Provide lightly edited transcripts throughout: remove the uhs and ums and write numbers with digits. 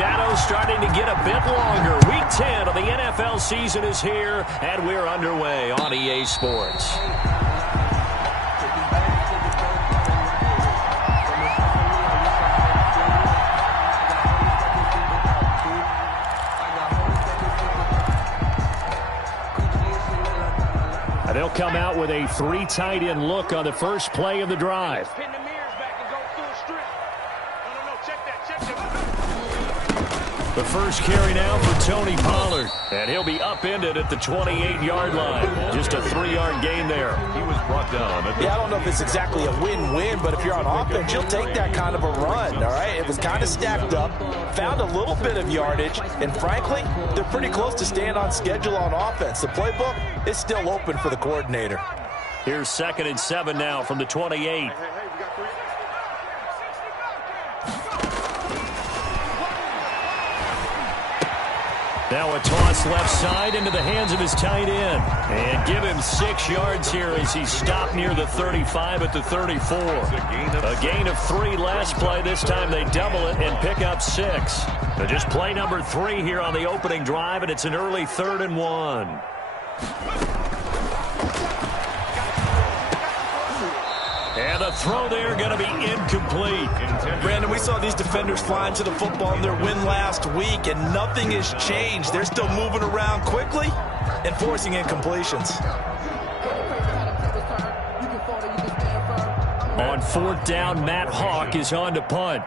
shadows starting to get a bit longer. Week 10 of the NFL season is here, and we're underway on EA Sports. And they'll come out with a 3 tight end look on the first play of the drive. The first carry now for Tony Pollard. And he'll be upended at the 28-yard line. Just a 3-yard gain there. He was brought down. Yeah, I don't know if it's exactly a win-win, but if you're on offense, you'll take that kind of a run, all right? It was kind of stacked up, found a little bit of yardage, and frankly, they're pretty close to staying on schedule on offense. The playbook is still open for the coordinator. Here's 2nd and 7 now from the 28. Now a toss left side into the hands of his tight end. And give him 6 yards here as he's stopped near the 35 at the 34. A gain of 3 last play. This time they double it and pick up 6. So just play number 3 here on the opening drive, and it's an early 3rd and 1. And the throw there going to be incomplete. Brandon, we saw these defenders flying to the football in their win last week, and nothing has changed. They're still moving around quickly and forcing incompletions. On 4th down, Matt Hawk is on to punt.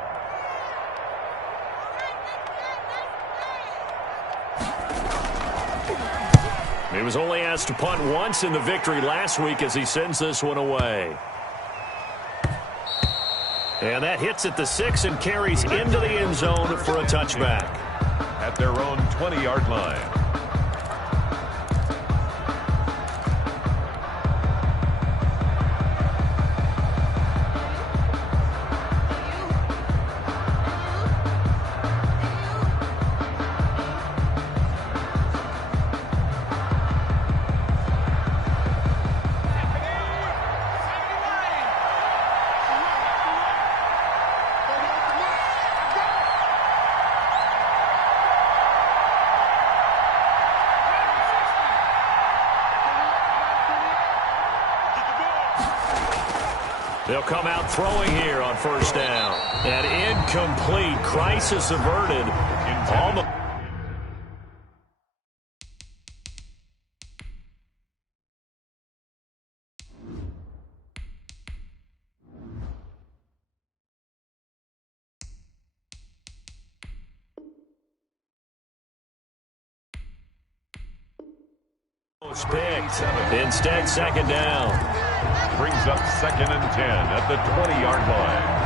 He was only asked to punt once in the victory last week as he sends this one away. And that hits at the 6 and carries into the end zone for a touchback. At their own 20-yard line. They'll come out throwing here on 1st down. And incomplete. Crisis averted. Almost. Picked. Instead, 2nd down. Brings up 2nd and 10 at the 20-yard line.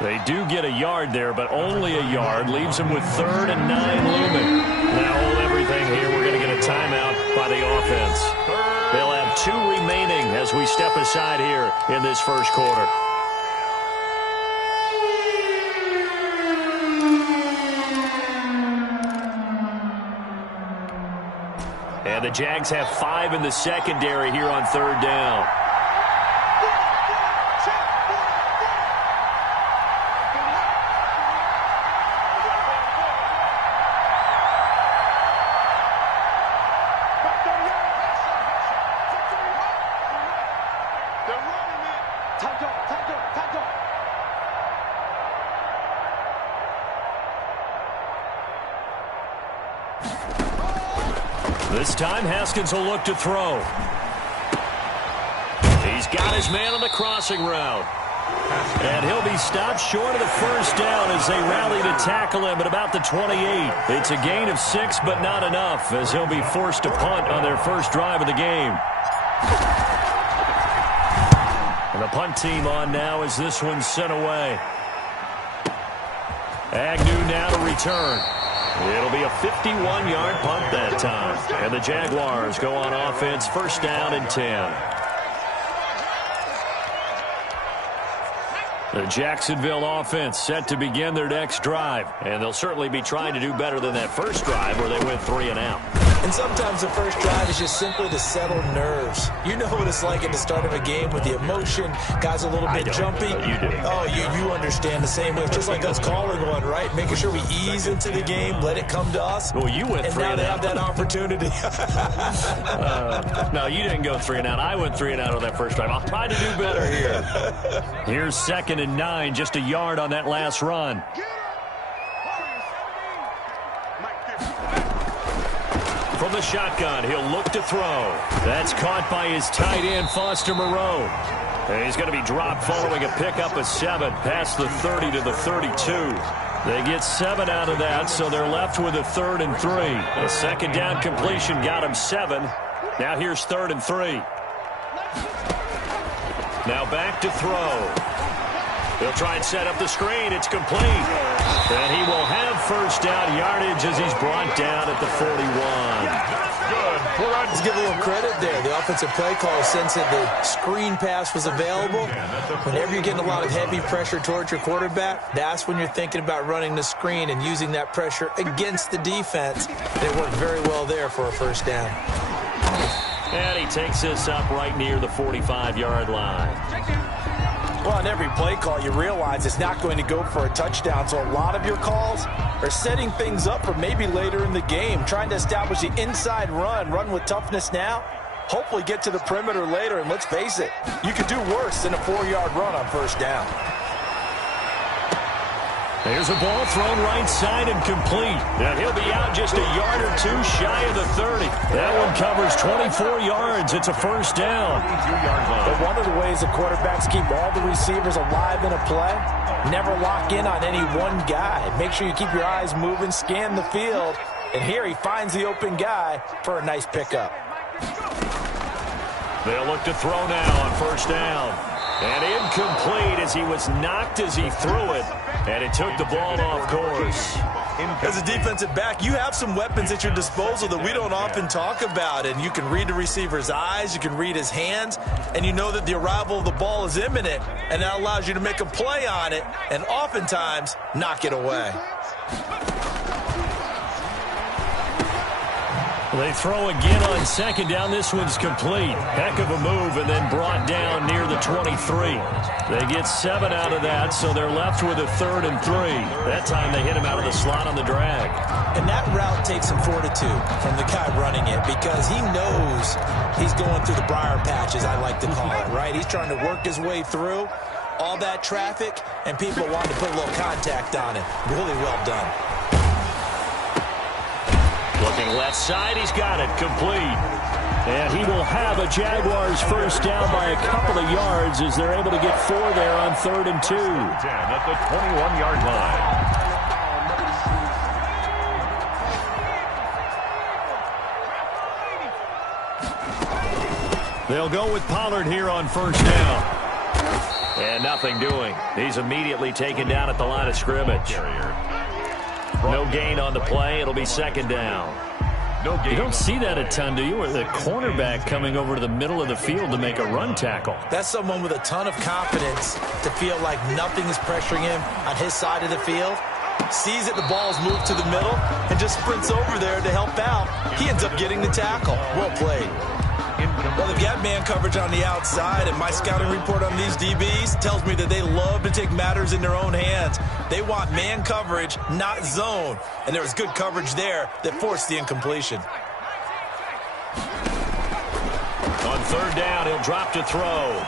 They do get a yard there, but only a yard. Leaves them with 3rd and 9 looming. Now hold everything here. We're going to get a timeout by the offense. They'll have 2 remaining as we step aside here in this first quarter. And the Jags have 5 in the secondary here on 3rd down. This time, Haskins will look to throw. He's got his man on the crossing route. And he'll be stopped short of the 1st down as they rally to tackle him at about the 28. It's a gain of 6, but not enough, as he'll be forced to punt on their first drive of the game. And the punt team on now as this one's sent away. Agnew now to return. It'll be a 51-yard punt that time. And the Jaguars go on offense, first down and 10. The Jacksonville offense set to begin their next drive. And they'll certainly be trying to do better than that first drive where they went 3 and out. And sometimes the first drive is just simply to settle nerves. You know what it's like at the start of a game with the emotion. Guys a little bit jumpy. You do. Oh, you understand the same way. It's just like us calling one, right? Making sure we ease into the game, let it come to us. Well, you went 3 and out. And now they have that opportunity. No, you didn't go 3 and out. I went 3 and out on that first drive. I'll try to do better here. Here's 2nd and 9, just a yard on that last run. From the shotgun, he'll look to throw. That's caught by his tight end, Foster Moreau. And he's going to be dropped following a pickup of 7 past the 30 to the 32. They get 7 out of that, so they're left with a 3rd and 3. A second down completion got him 7. Now here's 3rd and 3. Now back to throw. He'll try and set up the screen. It's complete. And he will have first down yardage as he's brought down at the 41. Good. Let's give a little credit there. The offensive play call since the screen pass was available. Whenever you're getting a lot of heavy pressure towards your quarterback, that's when you're thinking about running the screen and using that pressure against the defense. It worked very well there for a first down. And he takes this up right near the 45-yard line. Well, on every play call, you realize it's not going to go for a touchdown. So a lot of your calls are setting things up for maybe later in the game, trying to establish the inside run with toughness now, hopefully get to the perimeter later. And let's face it, you could do worse than a 4-yard run on first down. There's a ball thrown right side and complete. And he'll be out just a yard or 2 shy of the 30. That one covers 24 yards. It's a first down. But one of the ways the quarterbacks keep all the receivers alive in a play, never lock in on any one guy. Make sure you keep your eyes moving, scan the field. And here he finds the open guy for a nice pickup. They'll look to throw now on first down. And incomplete as he was knocked as he threw it. And it took the ball off course. As a defensive back, you have some weapons at your disposal that we don't often talk about. And you can read the receiver's eyes, you can read his hands, and you know that the arrival of the ball is imminent. And that allows you to make a play on it and oftentimes knock it away. They throw again on second down. This one's complete. Heck of a move and then brought down near the 23. They get 7 out of that, so they're left with a 3rd and 3. That time they hit him out of the slot on the drag. And that route takes some fortitude from the guy running it because he knows he's going through the briar patch, as I like to call it, right? He's trying to work his way through all that traffic, and people want to put a little contact on it. Really well done. Looking left side, he's got it, complete. And he will have a Jaguars first down by a couple of yards as they're able to get 4 there on 3rd and 2. 10 at the 21-yard line. They'll go with Pollard here on first down. And nothing doing. He's immediately taken down at the line of scrimmage. No gain on the play. It'll be second down. You don't see that a ton, do you? Or the cornerback coming over to the middle of the field to make a run tackle. That's someone with a ton of confidence to feel like nothing is pressuring him on his side of the field. Sees that the ball's moved to the middle and just sprints over there to help out. He ends up getting the tackle. Well played. Well, they've got man coverage on the outside, and my scouting report on these DBs tells me that they love to take matters in their own hands. They want man coverage, not zone. And there was good coverage there that forced the incompletion. On 3rd down, he'll drop to throw.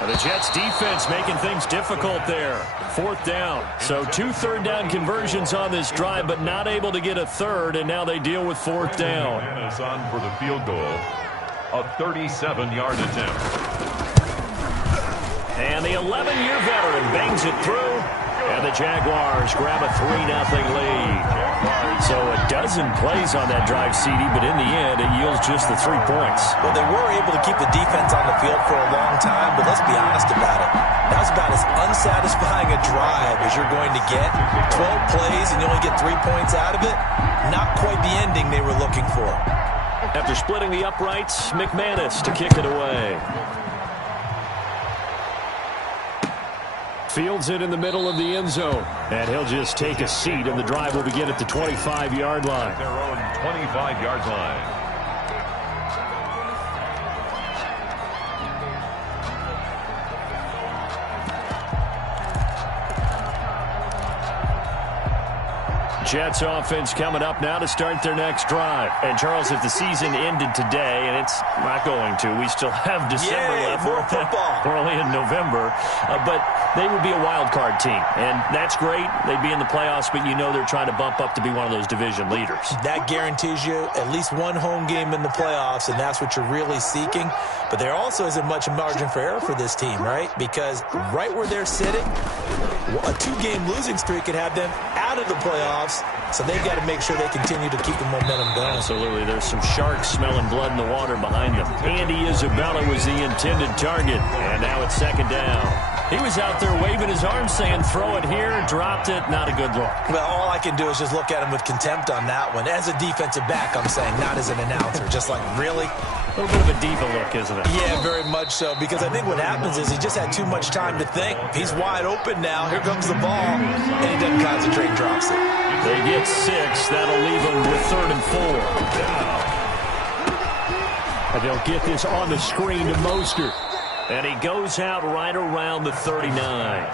And the Jets defense making things difficult there. 4th down. So 2 third-down conversions on this drive, but not able to get a 3rd, and now they deal with 4th down. And it's on for the field goal. A 37-yard attempt. And the 11-year veteran bangs it through. And And the Jaguars grab a 3-0 lead. So a dozen plays on that drive, CD, but in the end, it yields just the 3 points. Well, they were able to keep the defense on the field for a long time, but let's be honest about it. That was about as unsatisfying a drive as you're going to get. 12 plays and you only get 3 points out of it. Not quite the ending they were looking for. After splitting the uprights, McManus to kick it away. Fields it in the middle of the end zone. And he'll just take a seat, and the drive will begin at the 25-yard line. Their own 25-yard line. Jets offense coming up now to start their next drive. And, Charles, if the season ended today, and it's not going to, we still have December left. More football. We're only in November. But they would be a wild card team. And that's great. They'd be in the playoffs, but you know they're trying to bump up to be one of those division leaders. That guarantees you at least one home game in the playoffs, and that's what you're really seeking. But there also isn't much margin for error for this team, right? Because right where they're sitting, a 2-game losing streak could have them out of the playoffs, so they've got to make sure they continue to keep the momentum going. Absolutely. There's some sharks smelling blood in the water behind them. Andy Isabella was the intended target, and now it's second down. He was out there waving his arms saying, throw it here, dropped it, not a good look. Well, all I can do is just look at him with contempt on that one. As a defensive back, I'm saying, not as an announcer. Just like, really? A little bit of a diva look, isn't it? Yeah, very much so, because I think what happens is he just had too much time to think. He's wide open now. Here comes the ball, and he doesn't concentrate and drops it. They get 6. That'll leave them with 3rd and 4. And they'll get this on the screen to Mostert. And he goes out right around the 39.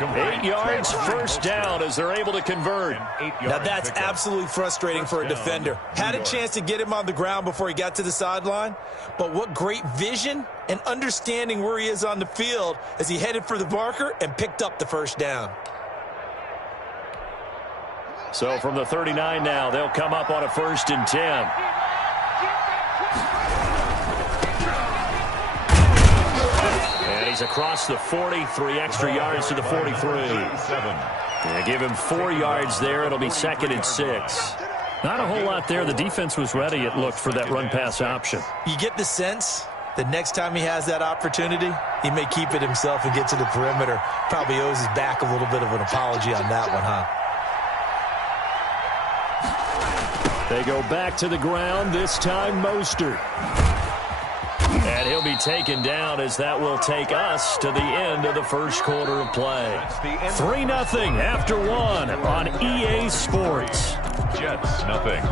8 yards, first down as they're able to convert. Now that's absolutely frustrating for a defender. Had a chance to get him on the ground before he got to the sideline, but what great vision and understanding where he is on the field as he headed for the marker and picked up the first down. So from the 39 now, they'll come up on a 1st and 10. He's across the 40, 3 extra yards to the 43. Yeah, give him 4 yards there. It'll be 2nd and 6. Not a whole lot there. The defense was ready, it looked, for that run-pass option. You get the sense that next time he has that opportunity, he may keep it himself and get to the perimeter. Probably owes his back a little bit of an apology on that one, huh? They go back to the ground, this time Mostert. And he'll be taken down as that will take us to the end of the first quarter of play. 3-0 after 1 on EA Sports. Jets, nothing.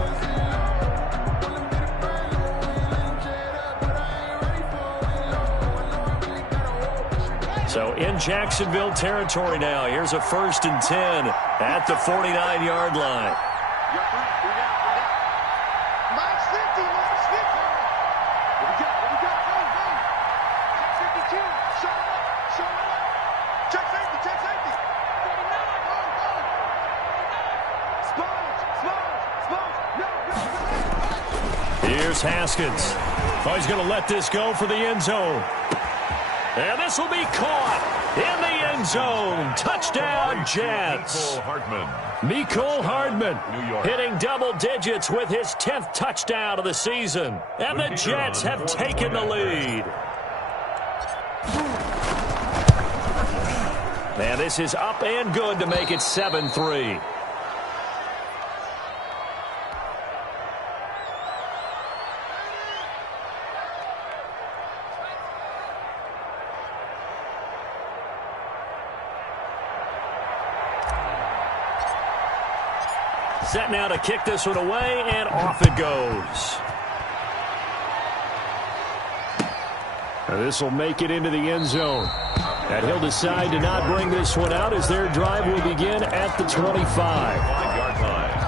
So in Jacksonville territory now. Here's a 1st and 10 at the 49-yard line. Here's Haskins. Oh, he's going to let this go for the end zone. And this will be caught in the end zone. Touchdown, Jets. Mecole Hardman hitting double digits with his 10th touchdown of the season. And the Jets have taken the lead. And this is up and good to make it 7-3. Set now to kick this one away, and off it goes. This will make it into the end zone. And he'll decide to not bring this one out as their drive will begin at the 25-yard line.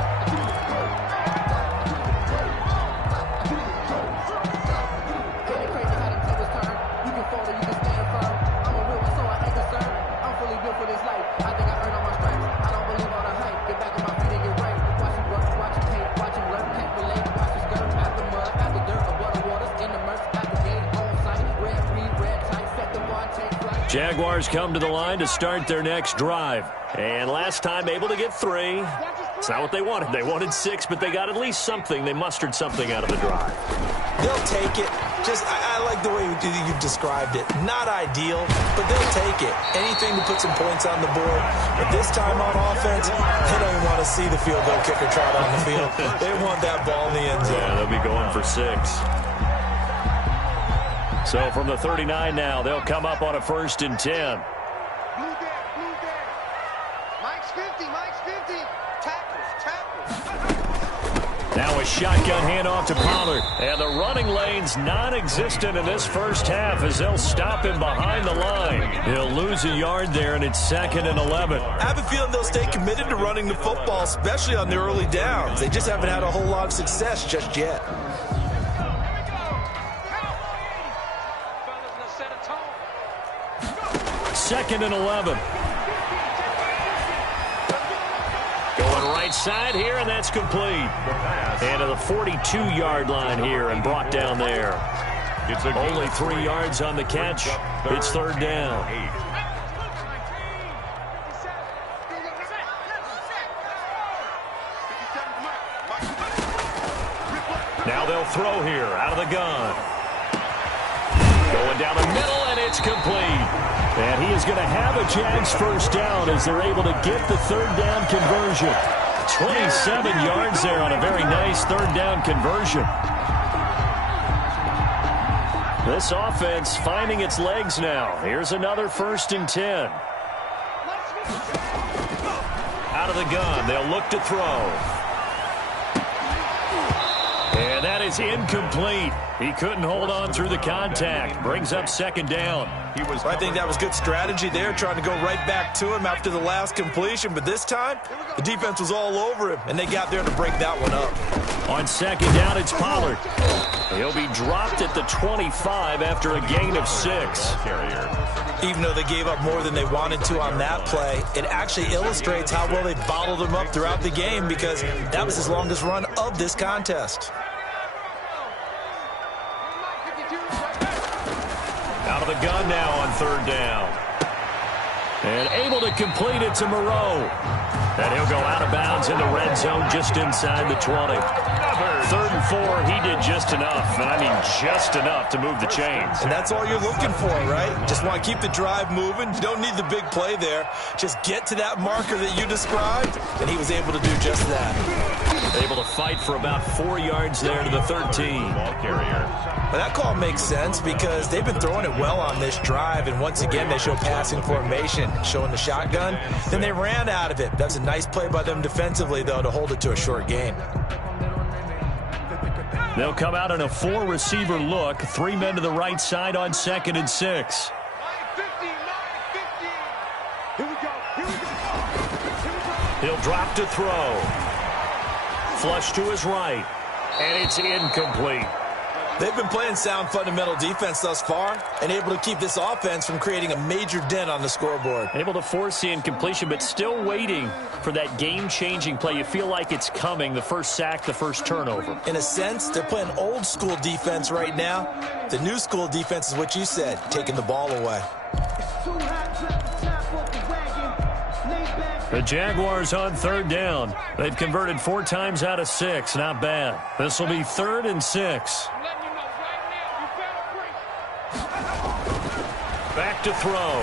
Jaguars come to the line to start their next drive. And last time able to get 3. It's not what they wanted. They wanted 6, but they got at least something. They mustered something out of the drive. They'll take it. I like the way you described it. Not ideal, but they'll take it. Anything to put some points on the board. But this time on offense, they don't even want to see the field goal kicker trot on the field. They want that ball in the end zone. Yeah, they'll be going for 6. So from the 39 now, they'll come up on a 1st and 10. Mike's 50. Now a shotgun handoff to Pollard. And the running lane's non-existent in this first half as they'll stop him behind the line. He'll lose a yard there, and it's 2nd and 11. I have a feeling they'll stay committed to running the football, especially on the early downs. They just haven't had a whole lot of success just yet. Second and 11. Going right side here, and that's complete. And to the 42-yard line here and brought down there. It's only 3 yards on the catch. It's 3rd down. Now they'll throw here out of the gun. Going down the middle, and it's complete. And he is going to have a Jags first down as they're able to get the 3rd down conversion. 27 yards there on a very nice 3rd down conversion. This offense finding its legs now. Here's another 1st and 10. Out of the gun, they'll look to throw. And that is incomplete. He couldn't hold on through the contact. Brings up 2nd down. I think that was good strategy there, trying to go right back to him after the last completion. But this time, the defense was all over him, and they got there to break that one up. On 2nd down, it's Pollard. He'll be dropped at the 25 after a gain of 6. Even though they gave up more than they wanted to on that play, it actually illustrates how well they bottled him up throughout the game because that was his longest run of this contest. Out of the gun now on 3rd down. And able to complete it to Moreau. And he'll go out of bounds in the red zone just inside the 20. 3rd and 4, he did just enough. And I mean just enough to move the chains. And that's all you're looking for, right? Just want to keep the drive moving. You don't need the big play there. Just get to that marker that you described, and he was able to do just that. Able to fight for about 4 yards there to the 13. Ball carrier. Well, that call makes sense because they've been throwing it well on this drive, and once again they show passing formation, showing the shotgun. Then they ran out of it. That's a nice play by them defensively, though, to hold it to a short gain. They'll come out in a 4-receiver look. 3 men to the right side on 2nd and 6. He'll drop to throw. Flush to his right. And it's incomplete. They've been playing sound fundamental defense thus far and able to keep this offense from creating a major dent on the scoreboard. Able to force the incompletion, but still waiting for that game-changing play. You feel like it's coming, the first sack, the first turnover. In a sense, they're playing old-school defense right now. The new-school defense is what you said, taking the ball away. The Jaguars on 3rd down. They've converted 4 times out of 6. Not bad. This will be 3rd and 6. Back to throw.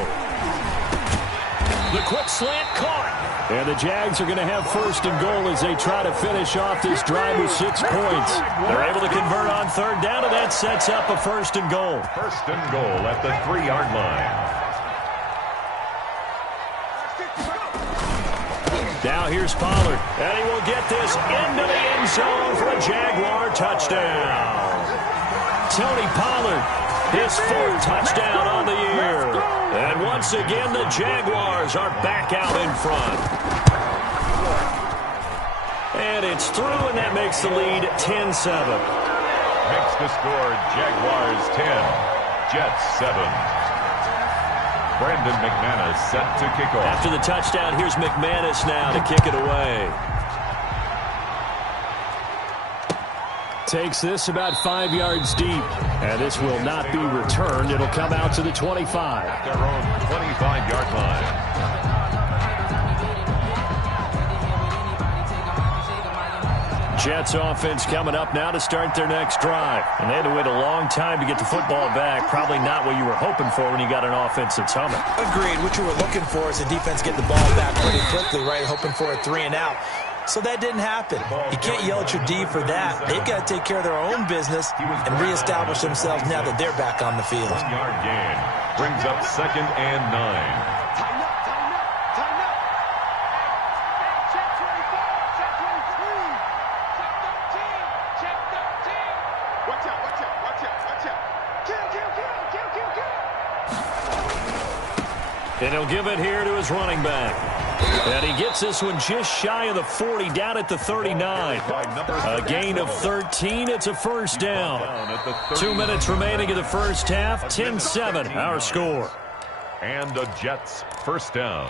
The quick slant caught. And the Jags are going to have 1st and goal as they try to finish off this drive with 6 points. They're able to convert on 3rd down, and that sets up a 1st and goal. 1st and goal at the 3-yard line. Now here's Pollard, and he will get this into the end zone for a Jaguar touchdown. Tony Pollard, his 4th touchdown on the year. And once again, the Jaguars are back out in front. And it's through, and that makes the lead 10-7. Makes the score Jaguars 10, Jets 7. Brandon McManus set to kick off. After the touchdown, here's McManus now to kick it away. Takes this about 5 yards deep. And this will not be returned. It'll come out to the 25. Their own 25-yard line. Jets offense coming up now to start their next drive. And they had to wait a long time to get the football back. Probably not what you were hoping for when you got an offense that's humming. Agreed. What you were looking for is the defense get the ball back pretty quickly, right? Hoping for a 3 and out. So that didn't happen. You can't yell at your D for that. They've got to take care of their own business and reestablish themselves now that they're back on the field. 1-yard gain brings up 2nd and 9. And he'll give it here to his running back. And he gets this one just shy of the 40, down at the 39. A gain of 13. It's a first down. 2 minutes remaining in the first half. 10-7, our score. And the Jets first down.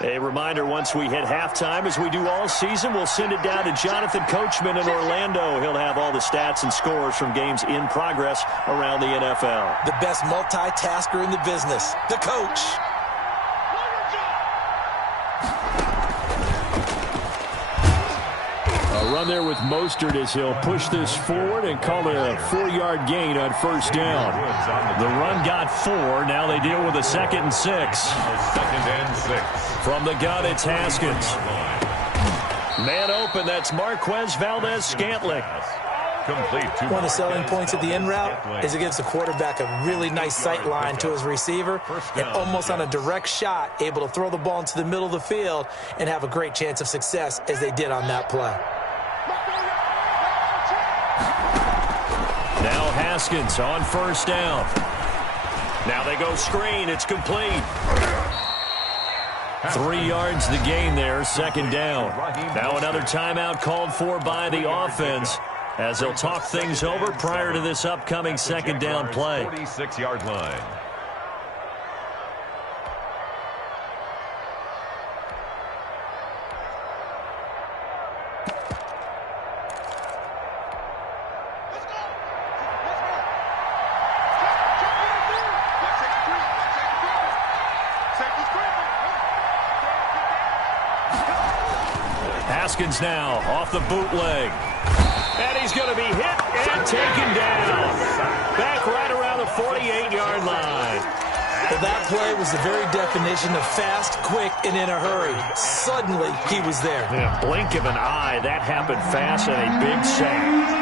A reminder, once we hit halftime, as we do all season, we'll send it down to Jonathan Coachman in Orlando. He'll have all the stats and scores from games in progress around the NFL. The best multitasker in the business, the coach. A run there with Mostert as he'll push this forward and call it a 4-yard gain on first down. The run got 4. Now they deal with a 2nd and 6. 2nd and 6. From the gun, it's Haskins. Man open, that's Marquez Valdez-Scantling. Complete. One of the selling points of the in route is it gives the quarterback a really nice sight line to his receiver and almost on a direct shot able to throw the ball into the middle of the field and have a great chance of success as they did on that play. Now Haskins on first down. Now they go screen. It's complete. 3 yards the gain there, 2nd down. Now another timeout called for by the offense as they'll talk things over prior to this upcoming 2nd down play. 46-yard line. Haskins now off the bootleg. And he's going to be hit and taken down. Back right around the 48-yard line. Well, that play was the very definition of fast, quick, and in a hurry. Suddenly, he was there. In a blink of an eye, that happened fast and a big sack.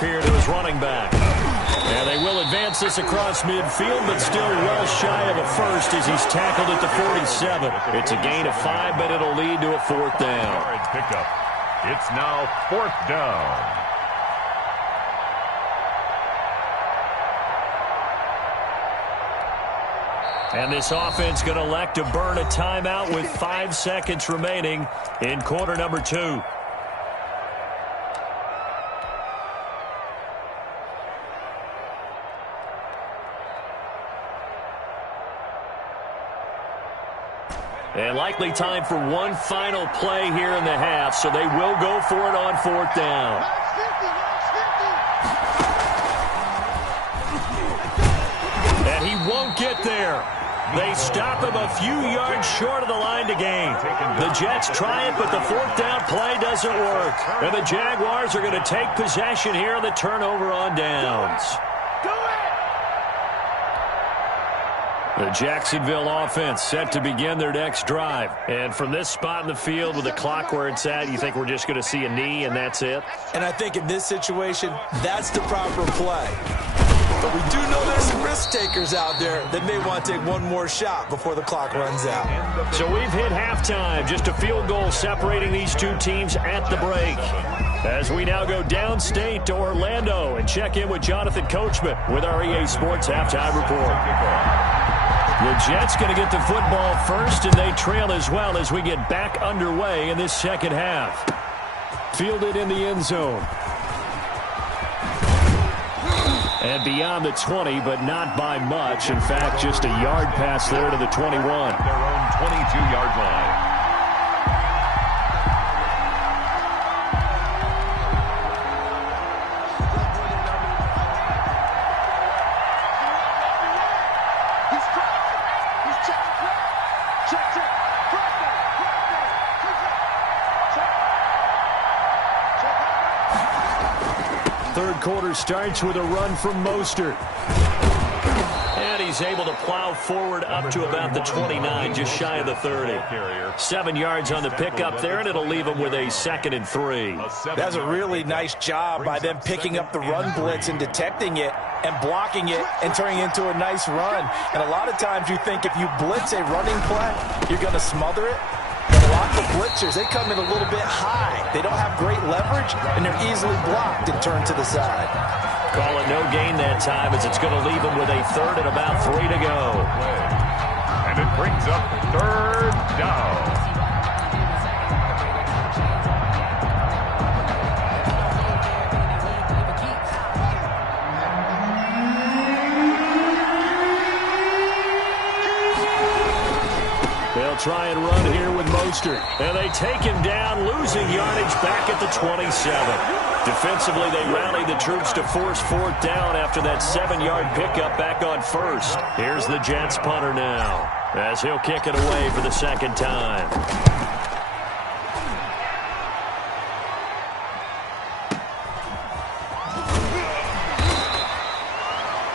Here to his running back. And they will advance this across midfield, but still well shy of a first as he's tackled at the 47. It's a gain of 5, but it'll lead to a 4th down. Pickup. It's now 4th down. And this offense going to elect to burn a timeout with 5 seconds remaining in quarter number 2. And likely time for one final play here in the half, so they will go for it on 4th down. And he won't get there. They stop him a few yards short of the line to gain. The Jets try it, but the 4th down play doesn't work. And the Jaguars are going to take possession here on the turnover on downs. The Jacksonville offense set to begin their next drive. And from this spot in the field with the clock where it's at, you think we're just going to see a knee and that's it? And I think in this situation, that's the proper play. But we do know there's some risk takers out there that may want to take one more shot before the clock runs out. So we've hit halftime. Just a field goal separating these two teams at the break. As we now go downstate to Orlando and check in with Jonathan Coachman with our EA Sports Halftime Report. The Jets going to get the football first, and they trail as well as we get back underway in this second half. Fielded in the end zone. And beyond the 20, but not by much. In fact, just a yard pass there to the 21. Their own 22-yard line. Third quarter starts with a run from Mostert. And he's able to plow forward up to about the 29, just shy of the 30. 7 yards on the pickup there, and it'll leave him with a 2nd and 3. That's a really nice job by them picking up the run blitz and detecting it and blocking it and turning it into a nice run. And a lot of times you think if you blitz a running play, you're going to smother it. But a lot of the blitzers, they come in a little bit high. They don't have great leverage, and they're easily blocked and turned to the side. Call it no gain that time, as it's going to leave them with a 3rd and about 3 to go. And it brings up 3rd down. They'll try and run here with Mostert. And they take him down, losing yardage back at the 27. Defensively, they rally the troops to force 4th down after that 7-yard pickup back on 1st. Here's the Jets punter now, as he'll kick it away for the 2nd time.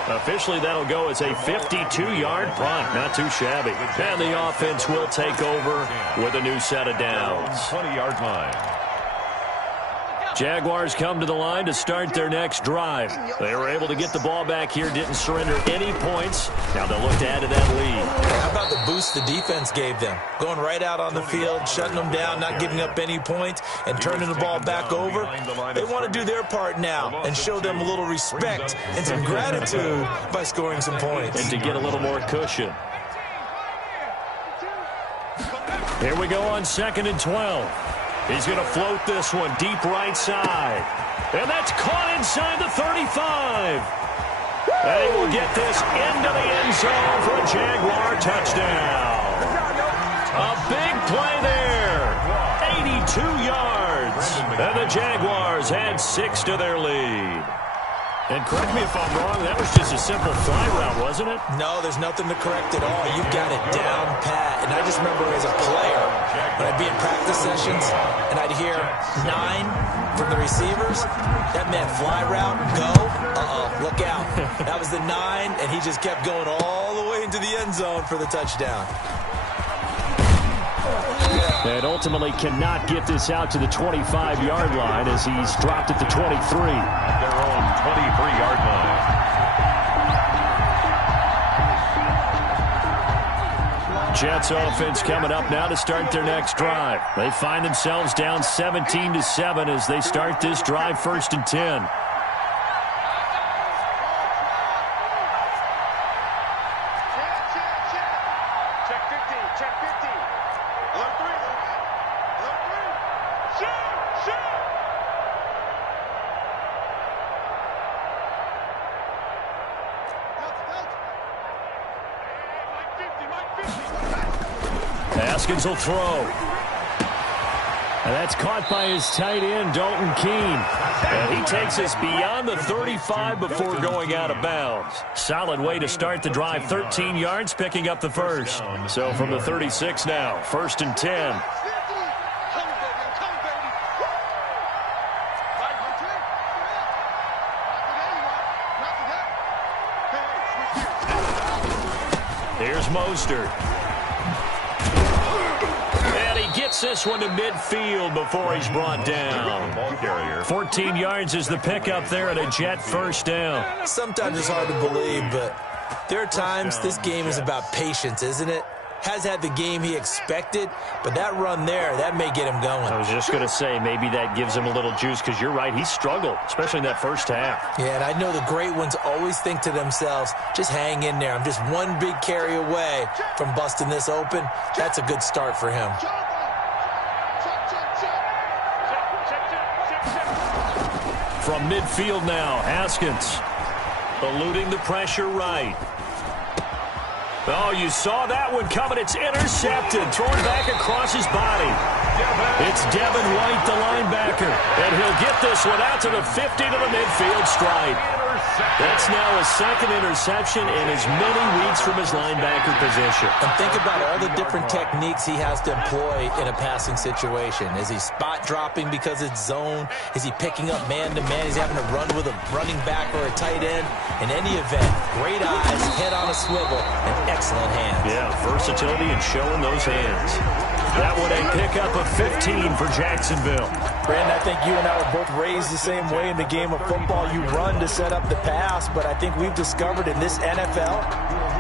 Officially, that'll go as a 52-yard punt. Not too shabby. And the offense will take over with a new set of downs. 20-yard line. Jaguars come to the line to start their next drive. They were able to get the ball back here, didn't surrender any points. Now they'll look to add to that lead. How about the boost the defense gave them? Going right out on the field, shutting them down, not giving up any points, and turning the ball back over. They want to do their part now and show them a little respect and some gratitude by scoring some points. And to get a little more cushion. Here we go on 2nd and 12. He's going to float this one deep right side. And that's caught inside the 35. And he will get this into the end zone for a Jaguar touchdown. A big play there. 82 yards. And the Jaguars add 6 to their lead. And correct me if I'm wrong, that was just a simple fly route, wasn't it? No, there's nothing to correct at all. You've got it down pat. And I just remember as a player, when I'd be in practice sessions, and I'd hear 9 from the receivers, that meant fly route, go, look out. That was the 9, and he just kept going all the way into the end zone for the touchdown. And ultimately cannot get this out to the 25-yard line as he's dropped at the 23. Their own 23-yard line. Jets offense coming up now to start their next drive. They find themselves down 17-7 as they start this drive 1st and 10. Haskins will throw. And that's caught by his tight end, Dalton Keene. And he takes us beyond the 35 before going out of bounds. Solid way to start the drive. 13 yards, picking up the first. So from the 36 now, 1st and 10. Here's Mostert. Gets this one to midfield before he's brought down. 14 yards is the pickup there and a Jet 1st down. Sometimes it's hard to believe, but there are times this game is about patience, isn't it? Has had the game he expected, but that run there, that may get him going. I was just going to say, maybe that gives him a little juice, because you're right, he struggled, especially in that first half. Yeah, and I know the great ones always think to themselves, just hang in there. I'm just one big carry away from busting this open. That's a good start for him. From midfield now, Haskins eluding the pressure right. Oh, you saw that one coming. It's intercepted. Thrown back across his body. It's Devin White, the linebacker. And he'll get this one out to the 50 to the midfield stripe. That's now a second interception in as many weeks from his linebacker position. And think about all the different techniques he has to employ in a passing situation. Is he spot dropping because it's zone? Is he picking up man-to-man? He's having to run with a running back or a tight end. In any event, great eyes, head on a swivel, and excellent hands. Yeah, versatility and showing those hands. That one a pickup of 15 for Jacksonville. Brandon, I think you and I were both raised the same way in the game of football. You run to set up the pass, but I think we've discovered in this NFL,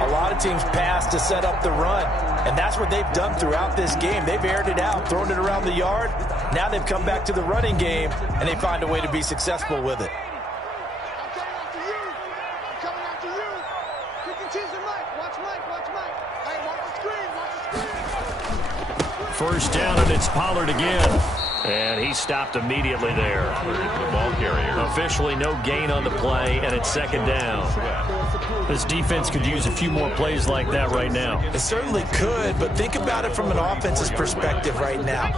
a lot of teams pass to set up the run. And that's what they've done throughout this game. They've aired it out, thrown it around the yard. Now they've come back to the running game, and they find a way to be successful with it. First down, and it's Pollard again. And he stopped immediately there. The ball carrier. Officially no gain on the play, and it's second down. This defense could use a few more plays like that right now. It certainly could, but think about it from an offense's perspective right now.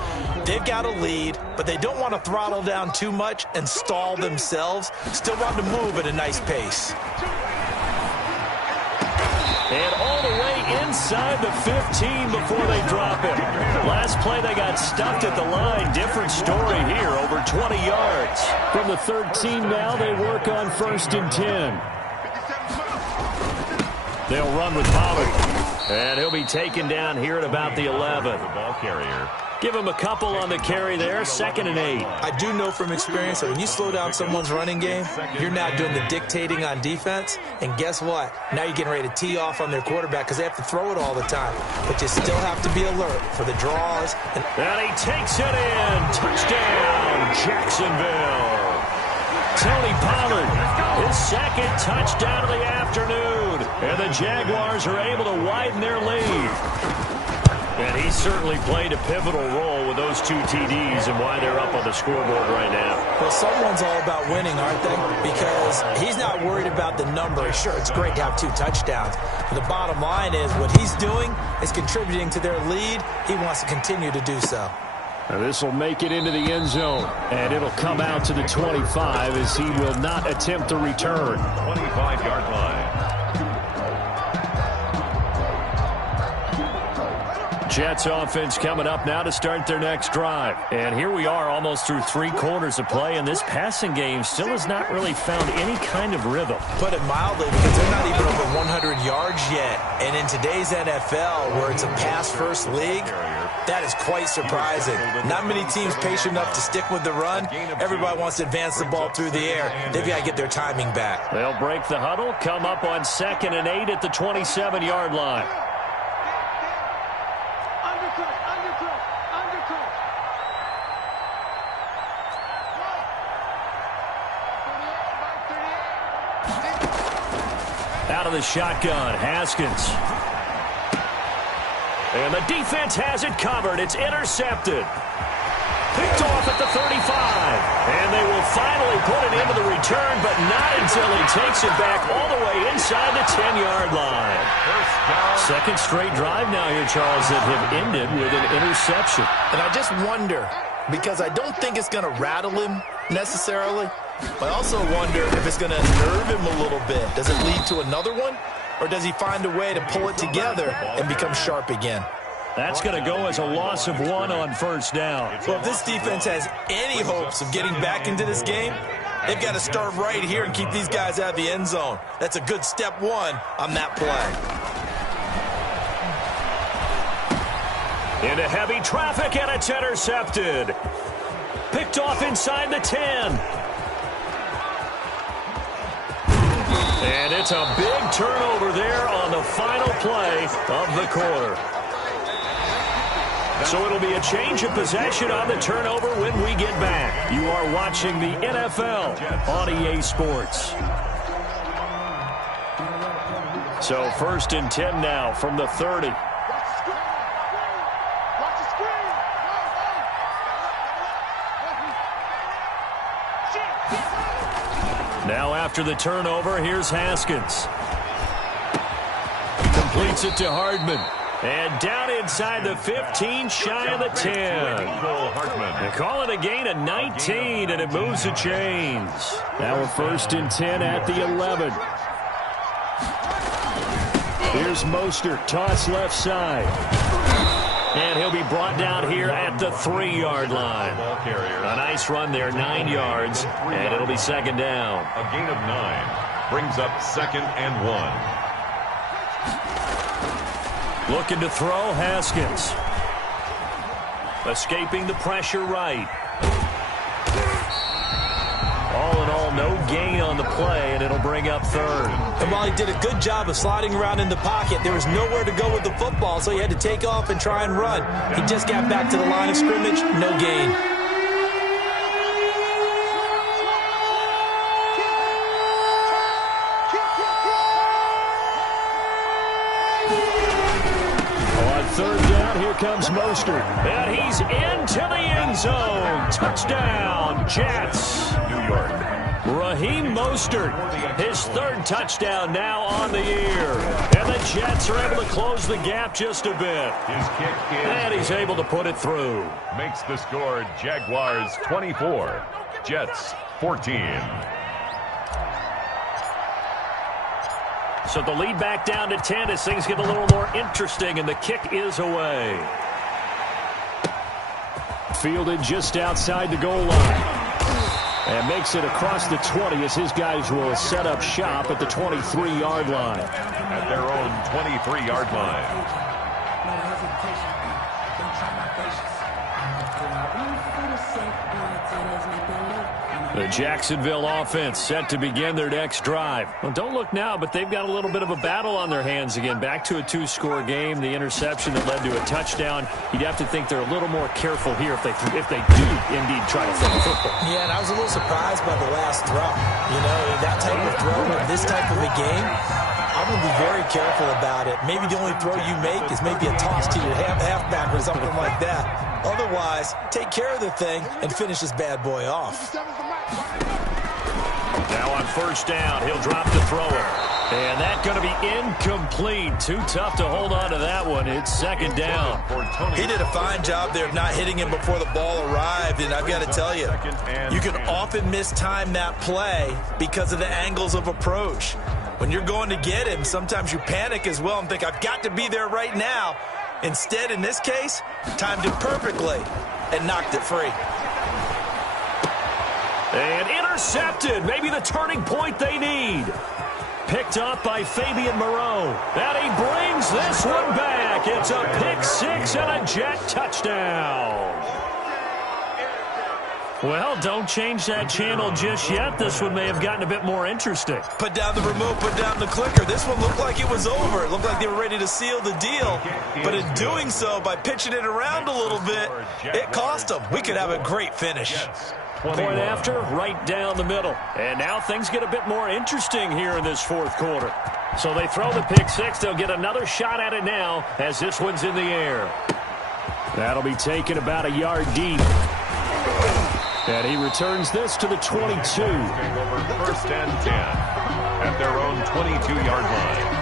They've got a lead, but they don't want to throttle down too much and stall themselves. Still want to move at a nice pace. And all the way inside the 15 before they drop it. Last play they got stuffed at the line. Different story here, over 20 yards. From the 13 now, they work on 1st and 10. They'll run with Pollard. And he'll be taken down here at about the 11. The ball carrier. Give him a couple on the carry there, 2nd and 8. I do know from experience that when you slow down someone's running game, you're now doing the dictating on defense. And guess what? Now you're getting ready to tee off on their quarterback because they have to throw it all the time. But you still have to be alert for the draws. And he takes it in. Touchdown, Jacksonville. Tony Pollard, his second touchdown of the afternoon. And the Jaguars are able to widen their lead. And he certainly played a pivotal role with those 2 TDs and why they're up on the scoreboard right now. Well, someone's all about winning, aren't they? Because he's not worried about the number. Sure, it's great to have 2 touchdowns. But the bottom line is what he's doing is contributing to their lead. He wants to continue to do so. Now this will make it into the end zone. And it'll come out to the 25 as he will not attempt the return. 25-yard line. Jets offense coming up now to start their next drive. And here we are almost through 3 quarters of play, and this passing game still has not really found any kind of rhythm. Put it mildly, because they're not even over 100 yards yet. And in today's NFL, where it's a pass-first league, that is quite surprising. Not many teams patient enough to stick with the run. Everybody wants to advance the ball through the air. They've got to get their timing back. They'll break the huddle, come up on 2nd and 8 at the 27-yard line. Out of the shotgun, Haskins. And the defense has it covered. It's intercepted. Picked off at the 35. And they will finally put it into the return, but not until he takes it back all the way inside the 10-yard line. Second straight drive now here, Charles, that have ended with an interception. And I just wonder, because I don't think it's going to rattle him necessarily, but I also wonder if it's going to nerve him a little bit. Does it lead to another one? Or does he find a way to pull it together and become sharp again? That's going to go as a loss of 1 on 1st down. Well, if this defense has any hopes of getting back into this game, they've got to start right here and keep these guys out of the end zone. That's a good step 1 on that play. Into heavy traffic, and it's intercepted. Picked off inside the 10. And it's a big turnover there on the final play of the quarter. So it'll be a change of possession on the turnover when we get back. You are watching the NFL on EA Sports. So 1st and 10 now from the 30. after the turnover. Here's Haskins. Completes it to Hardman. And down inside the 15, shy of the 10. They call it a gain of 19, and it moves the chains. Now we're 1st and 10 at the 11. Here's Mostert, toss left side. And he'll be brought down here at the 3-yard line. A nice run there, 9 yards, and it'll be 2nd down. A gain of 9 brings up 2nd and 1. Looking to throw, Haskins. Escaping the pressure right. All in all, no gain on the play, and it'll bring up 3rd. And while he did a good job of sliding around in the pocket, there was nowhere to go with the football, so he had to take off and try and run. He just got back to the line of scrimmage, no gain. On 3rd down, here comes Mostert. And he's into the end zone. Touchdown, Jets. New York. Raheem Mostert, his 3rd touchdown now on the year. And the Jets are able to close the gap just a bit. His kick is... And he's able to put it through. Makes the score Jaguars 24, Jets 14. So the lead back down to 10 as things get a little more interesting, and the kick is away. Fielded just outside the goal line. And makes it across the 20 as his guys will set up shop at the 23-yard line. At their own 23-yard line. The Jacksonville offense set to begin their next drive. Well, don't look now, but they've got a little bit of a battle on their hands again. Back to a 2-score game. The interception that led to a touchdown. You'd have to think they're a little more careful here if they do indeed try to throw the football. Yeah, and I was a little surprised by the last throw. You know, that type of throw in this type of a game, I'm going to be very careful about it. Maybe the only throw you make is maybe a toss to your halfback or something like that. Otherwise, take care of the thing and finish this bad boy off. Now on 1st down, he'll drop to throw it. And that's going to be incomplete. Too tough to hold on to that one. It's 2nd down. He did a fine job there of not hitting him before the ball arrived. And I've got to tell you, you can often mistime that play because of the angles of approach. When you're going to get him, sometimes you panic as well and think, I've got to be there right now. Instead, in this case, timed it perfectly and knocked it free. And intercepted. Maybe the turning point they need. Picked up by Fabian Moreau. And he brings this one back. It's a pick-6 and a Jet touchdown. Well, don't change that channel just yet. This one may have gotten a bit more interesting. Put down the remote, put down the clicker. This one looked like it was over. It looked like they were ready to seal the deal. But in doing so, by pitching it around a little bit, it cost them. We could have a great finish. Point after, right down the middle. And now things get a bit more interesting here in this 4th quarter. So they throw the pick-6. They'll get another shot at it now as this one's in the air. That'll be taken about a yard deep. And he returns this to the 22. Over 1st and 10 at their own 22-yard line.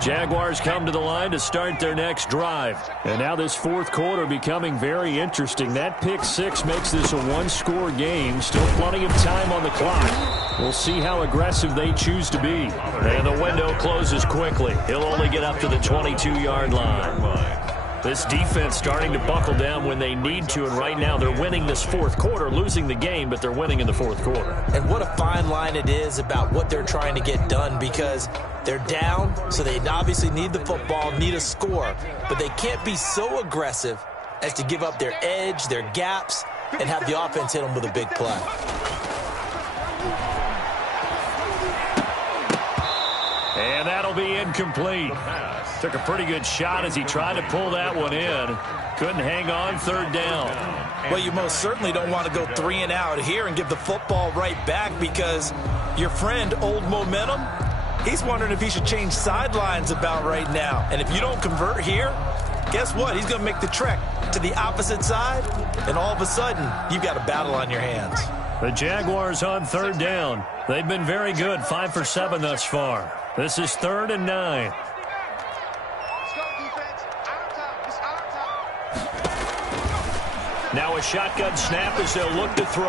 Jaguars come to the line to start their next drive. And now this 4th quarter becoming very interesting. That pick-6 makes this a 1-score game. Still plenty of time on the clock. We'll see how aggressive they choose to be. And the window closes quickly. He'll only get up to the 22-yard line. This defense starting to buckle down when they need to, and right now they're winning this 4th quarter, losing the game, but they're winning in the 4th quarter. And what a fine line it is about what they're trying to get done, because they're down, so they obviously need the football, need a score, but they can't be so aggressive as to give up their edge, their gaps, and have the offense hit them with a big play. And that'll be incomplete. Took a pretty good shot as he tried to pull that one in. Couldn't hang on, 3rd down. Well, you most certainly don't want to go 3 and out here and give the football right back, because your friend, Old Momentum, He's wondering if he should change sidelines about right now. And if you don't convert here, guess what? He's going to make the trek to the opposite side, and all of a sudden, you've got a battle on your hands. The Jaguars on third down. They've been very good, 5 for 7 thus far. This is 3rd and 9. Now a shotgun snap as they'll look to throw.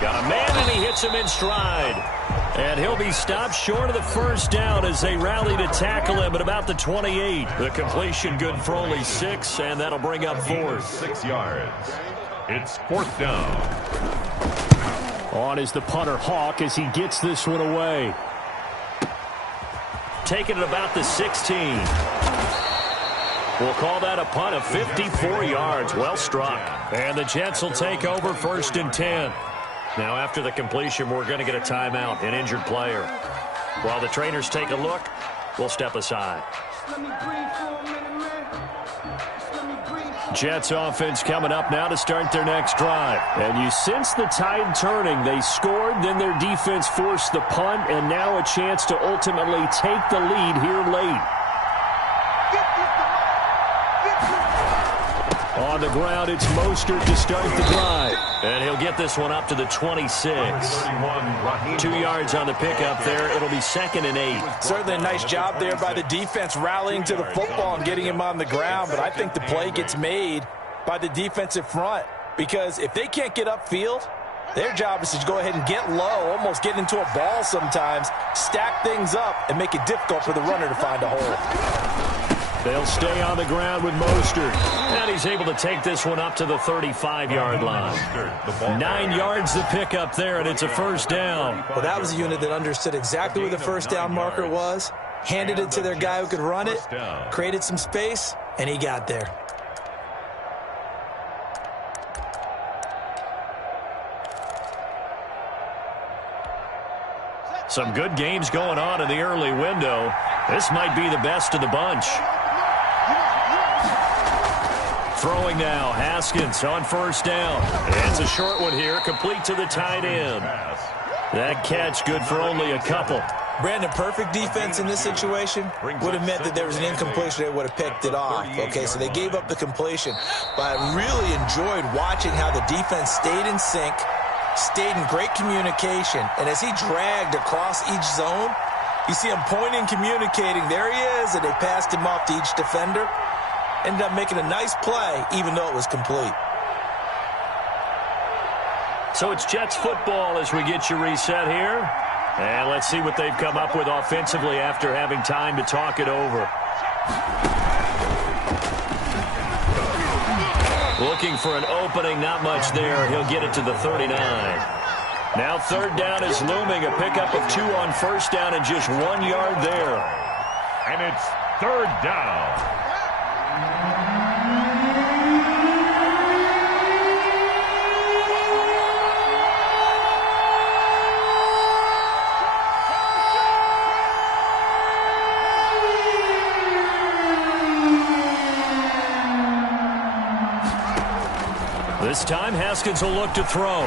Got a man, and he hits him in stride. And he'll be stopped short of the first down as they rally to tackle him at about the 28. The completion good for only 6, and that'll bring up 4th. 6 yards. It's 4th down. On is the punter, Hawk, as he gets this one away. Taking it about the 16. We'll call that a punt of 54 yards. Well struck. And the Jets will take over 1st and 10. Now, after the completion, we're going to get a timeout, an injured player. While the trainers take a look, we'll step aside. Jets offense coming up now to start their next drive. And you sense the tide turning. They scored, then their defense forced the punt, and now a chance to ultimately take the lead here late. On the ground, it's Mostert to start the drive. And he'll get this one up to the 26. 2 yards on the pickup there. It'll be 2nd and 8. Certainly a nice job there by the defense rallying to the football and getting him on the ground. But I think the play gets made by the defensive front. Because if they can't get upfield, their job is to go ahead and get low, almost get into a ball sometimes, stack things up, and make it difficult for the runner to find a hole. They'll stay on the ground with Mostert. And he's able to take this one up to the 35-yard line. 9 yards to pick up there, and it's a 1st down. Well, that was a unit that understood exactly where the 1st down marker was, handed it to their guy who could run it, created some space, and he got there. Some good games going on in the early window. This might be the best of the bunch. Throwing now, Haskins on 1st down. It's a short one here, complete to the tight end. That catch good for only a couple. Brandon, perfect defense in this situation would have meant that there was an incompletion. They would have picked it off. Okay, so they gave up the completion. But I really enjoyed watching how the defense stayed in sync, stayed in great communication. And as he dragged across each zone, you see him pointing, communicating. There he is, and they passed him off to each defender. Ended up making a nice play, even though it was complete. So it's Jets football as we get you reset here. And let's see what they've come up with offensively after having time to talk it over. Looking for an opening, not much there. He'll get it to the 39. Now 3rd down is looming. A pickup of 2 on 1st down and just 1 yard there. And it's 3rd down. This time, Haskins will look to throw.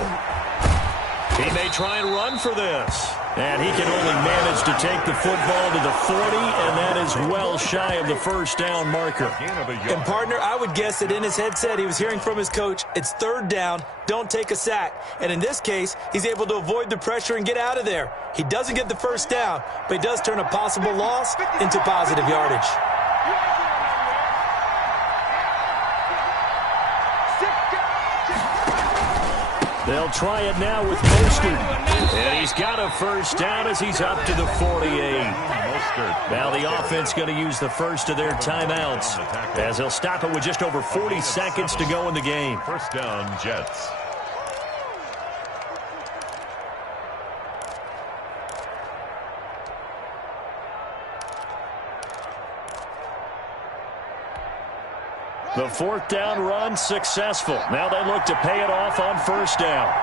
He may try and run for this. And he can only manage to take the football to the 40, and that is well shy of the 1st down marker. And, partner, I would guess that in his headset he was hearing from his coach, it's 3rd down, don't take a sack. And in this case, he's able to avoid the pressure and get out of there. He doesn't get the 1st down, but he does turn a possible loss into positive yardage. They'll try it now with Mostert. And he's got a 1st down as he's up to the 48. Now the offense going to use the first of their timeouts as they'll stop it with just over 40 seconds to go in the game. 1st down, Jets. The 4th down run successful. Now they look to pay it off on 1st down.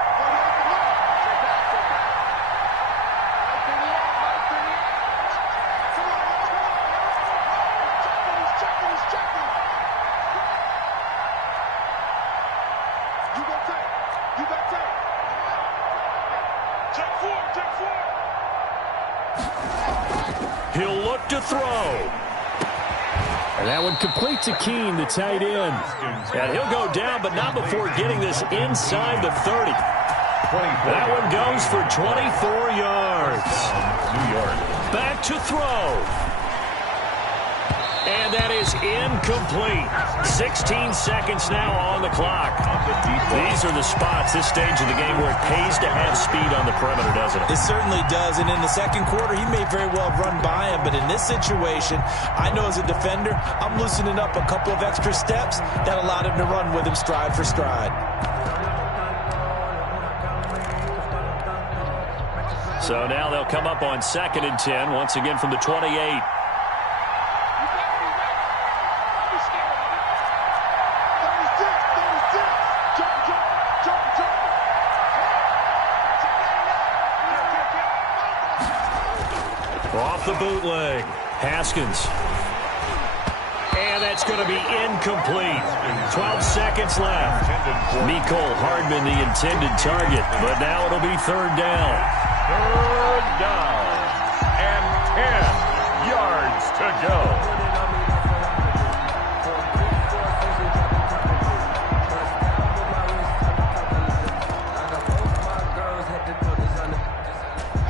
He'll look to throw. And that one complete to Keene, the tight end. And he'll go down, but not before getting this inside the 30. That one goes for 24 yards. New York. Back to throw. And that is incomplete. 16 seconds now on the clock. These are the spots, this stage of the game, where it pays to have speed on the perimeter, doesn't it? It certainly does. And in the second quarter, he may very well run by him. But in this situation, I know as a defender, I'm loosening up a couple of extra steps that allowed him to run with him stride for stride. So now they'll come up on 2nd and 10, once again from the 28. Off the bootleg, Haskins. And that's going to be incomplete. 12 seconds left. Mecole Hardman, the intended target, but now it'll be 3rd down. 3rd down. And 10 yards to go.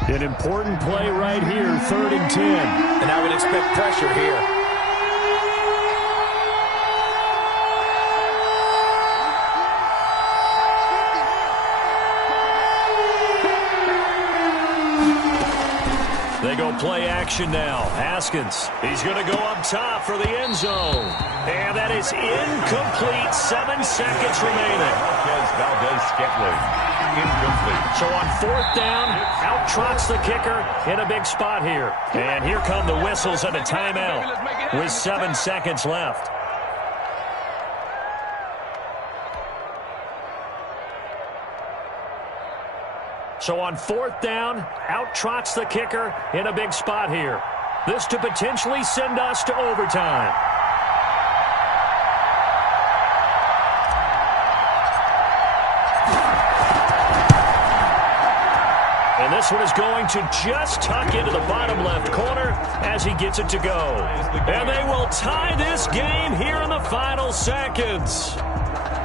An important play right here, 3rd and 10. And I would expect pressure here. They go play action now. Haskins, he's going to go up top for the end zone. And that is incomplete. 7 seconds remaining. Valdez-Scantling. Incomplete. So on 4th down, out trots the kicker in a big spot here. And here come the whistles and a timeout with 7 seconds left. So on 4th down, out trots the kicker in a big spot here. This to potentially send us to overtime. And this one is going to just tuck into the bottom left corner as he gets it to go. And they will tie this game here in the final seconds.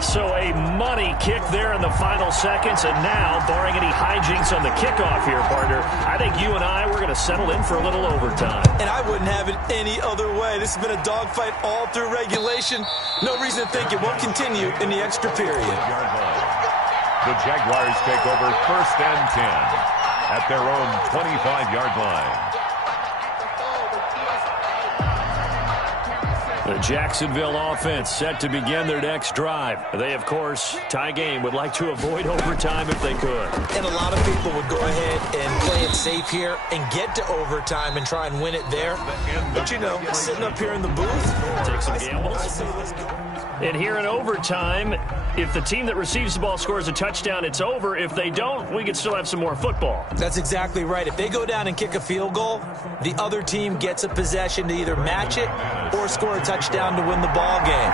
So a money kick there in the final seconds. And now, barring any hijinks on the kickoff here, partner, I think you and I, we're going to settle in for a little overtime. And I wouldn't have it any other way. This has been a dogfight all through regulation. No reason to think it won't continue in the extra period. The Jaguars take over 1st and 10. At their own 25-yard line. The Jacksonville offense set to begin their next drive. They, of course, tie game, would like to avoid overtime if they could. And a lot of people would go ahead and play it safe here and get to overtime and try and win it there. But, you know, sitting up here in the booth, take some gambles. And here in overtime, if the team that receives the ball scores a touchdown, it's over. If they don't, we can still have some more football. That's exactly right. If they go down and kick a field goal, the other team gets a possession to either match it or score a touchdown to win the ball game.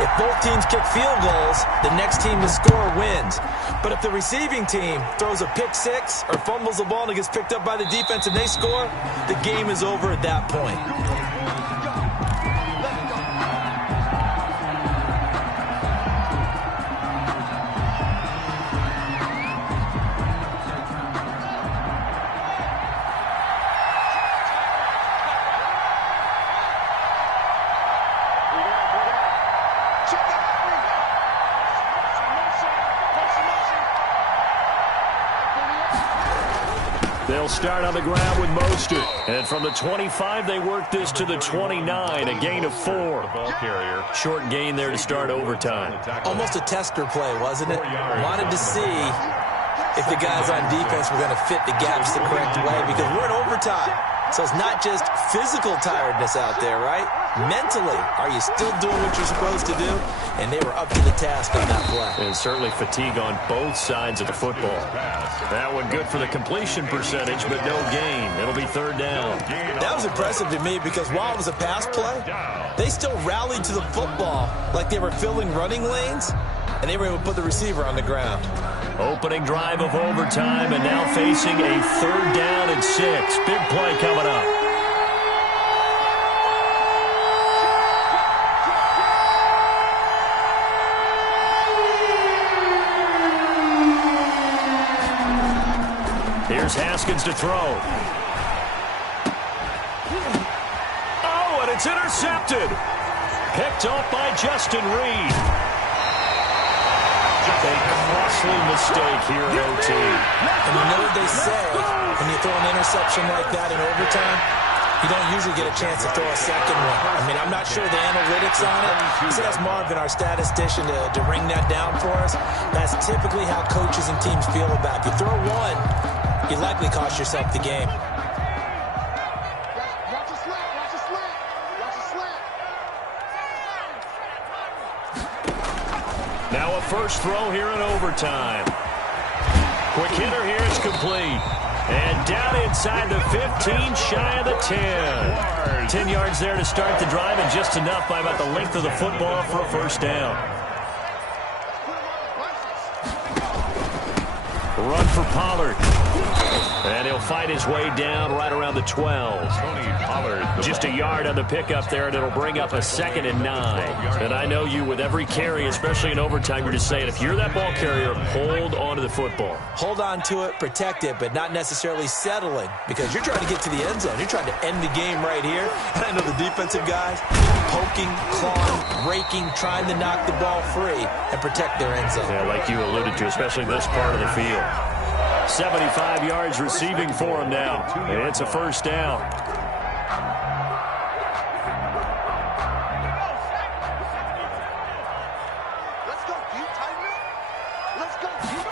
If both teams kick field goals, the next team to score wins. But if the receiving team throws a pick six or fumbles the ball and it gets picked up by the defense and they score, the game is over at that point. They'll start on the ground with Mostert. And from the 25, they work this to the 29, a gain of 4. Ball carrier. Short gain there to start overtime. Almost a tester play, wasn't it? Wanted to see if the guys on defense were going to fit the gaps the correct way because we're in overtime. So it's not just physical tiredness out there, right? Mentally, are you still doing what you're supposed to do? And they were up to the task on that play. And certainly fatigue on both sides of the football. That one good for the completion percentage, but no gain. It'll be 3rd down. That was impressive to me because while it was a pass play, they still rallied to the football like they were filling running lanes, and they were able to put the receiver on the ground. Opening drive of overtime, and now facing a 3rd down and 6. Big play coming up. Here's Haskins to throw. Oh, and it's intercepted. Picked off by Justin Reed. A costly mistake here in OT. And you know what they say, when you throw an interception like that in overtime, you don't usually get a chance to throw a second one. I mean, I'm not sure the analytics on it. So that's Marvin, our statistician, to ring that down for us. That's typically how coaches and teams feel about it. You throw one, you likely cost yourself the game. Watch a slant, watch a slant, watch a slant. Now a first throw here in overtime. Quick hitter here, it's complete. And down inside the 15, shy of the 10. 10 yards there to start the drive, and just enough by about the length of the football for a first down. Run for Pollard. And he'll fight his way down right around the 12. Tony Pollard. Just a yard on the pickup there, and it'll bring up a 2nd and 9. And I know you, with every carry, especially in overtime, you're just saying, if you're that ball carrier, hold on to the football. Hold on to it, protect it, but not necessarily settling, because you're trying to get to the end zone. You're trying to end the game right here. And I know the defensive guys poking, clawing, raking, trying to knock the ball free and protect their end zone. Yeah, like you alluded to, especially this part of the field. 75 yards receiving for him now. And it's a first down. Let's go, deep, tighten up. Let's go, deep.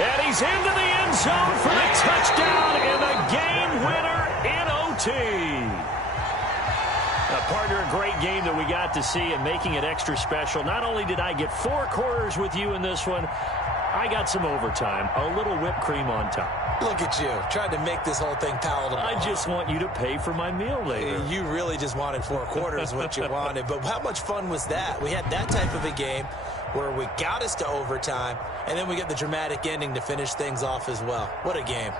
And he's into the end zone for the touchdown and the game winner in OT. Partner, a great game that we got to see and making it extra special. Not only did I get 4 quarters with you in this one, I got some overtime, a little whipped cream on top. Look at you, trying to make this whole thing palatable. I just want you to pay for my meal later. You really just wanted 4 quarters, what you wanted. But how much fun was that? We had that type of a game where we got us to overtime, and then we get the dramatic ending to finish things off as well. What a game.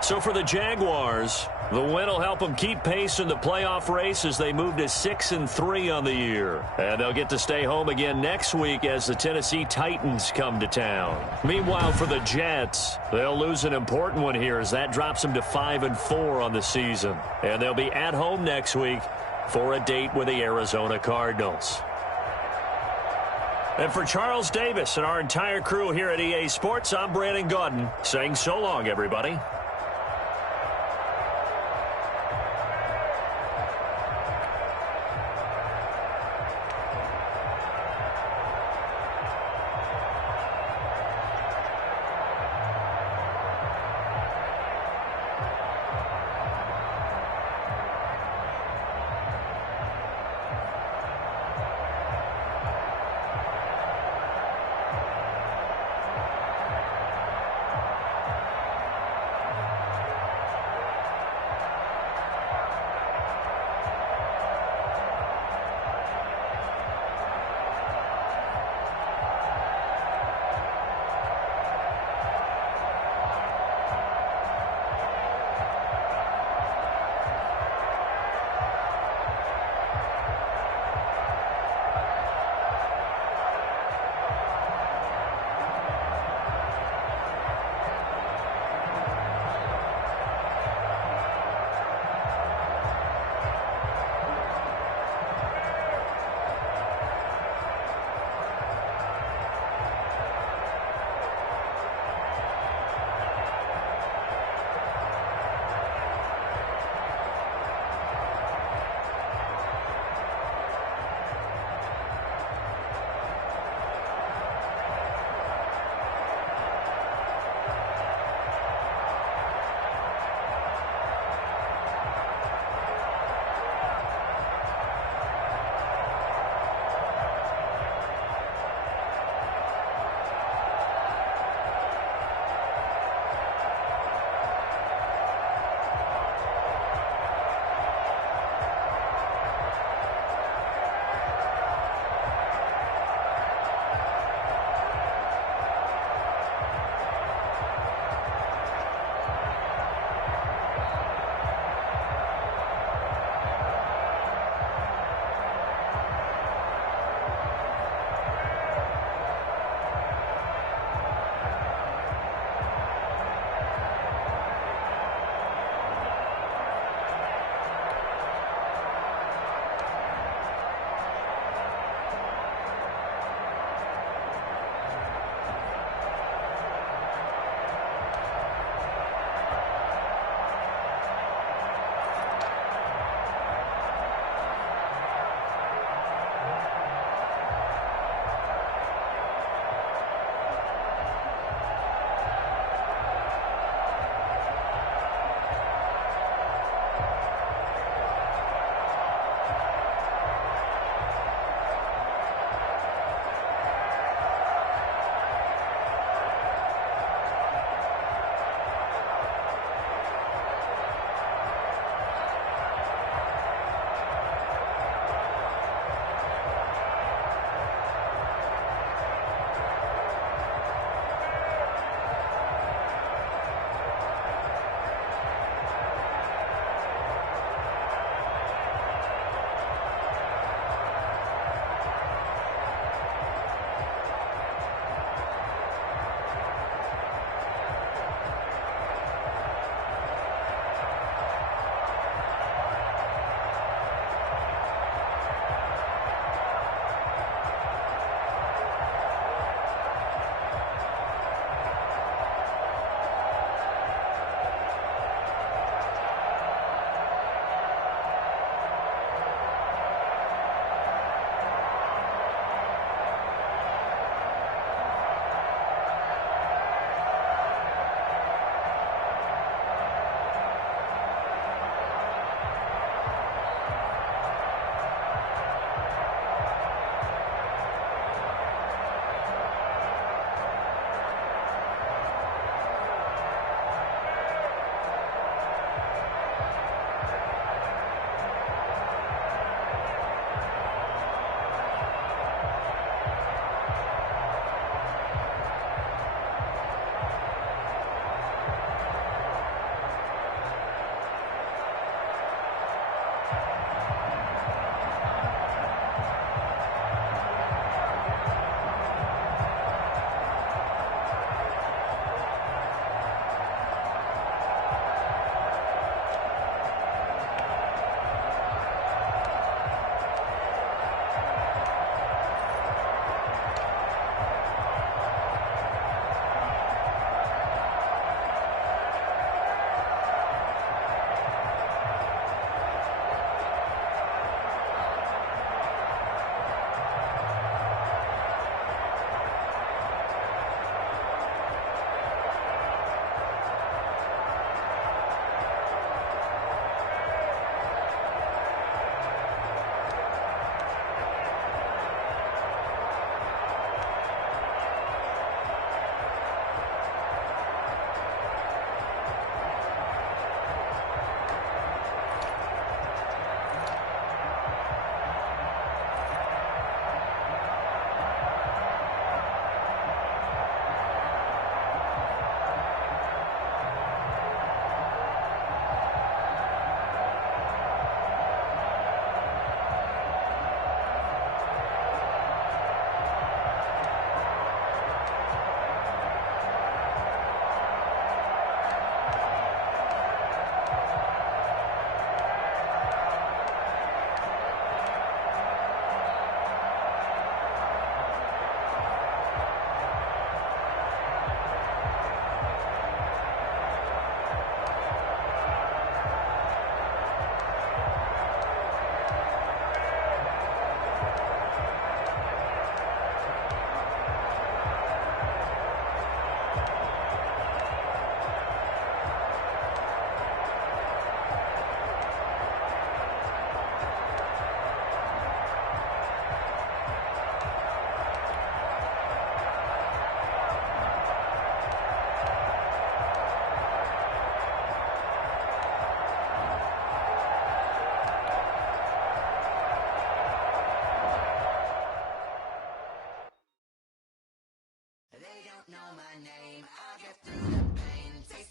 So for the Jaguars, the win will help them keep pace in the playoff race as they move to 6-3 on the year. And they'll get to stay home again next week as the Tennessee Titans come to town. Meanwhile, for the Jets, they'll lose an important one here as that drops them to 5-4 on the season. And they'll be at home next week for a date with the Arizona Cardinals. And for Charles Davis and our entire crew here at EA Sports, I'm Brandon Gaudin saying so long, everybody.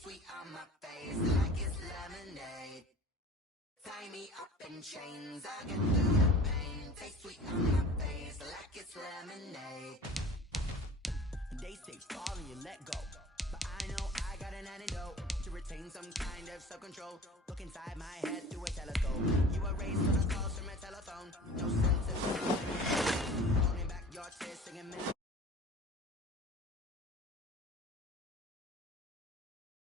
sweet on my face like it's lemonade. Tie me up in chains, I can feel the pain. Taste sweet on my face like it's lemonade. They say fall and you let go, but I know I got an antidote to retain some kind of self-control. Look inside my head through a telescope. You were raised on the calls from a telephone. No sense of holding back your tears, singing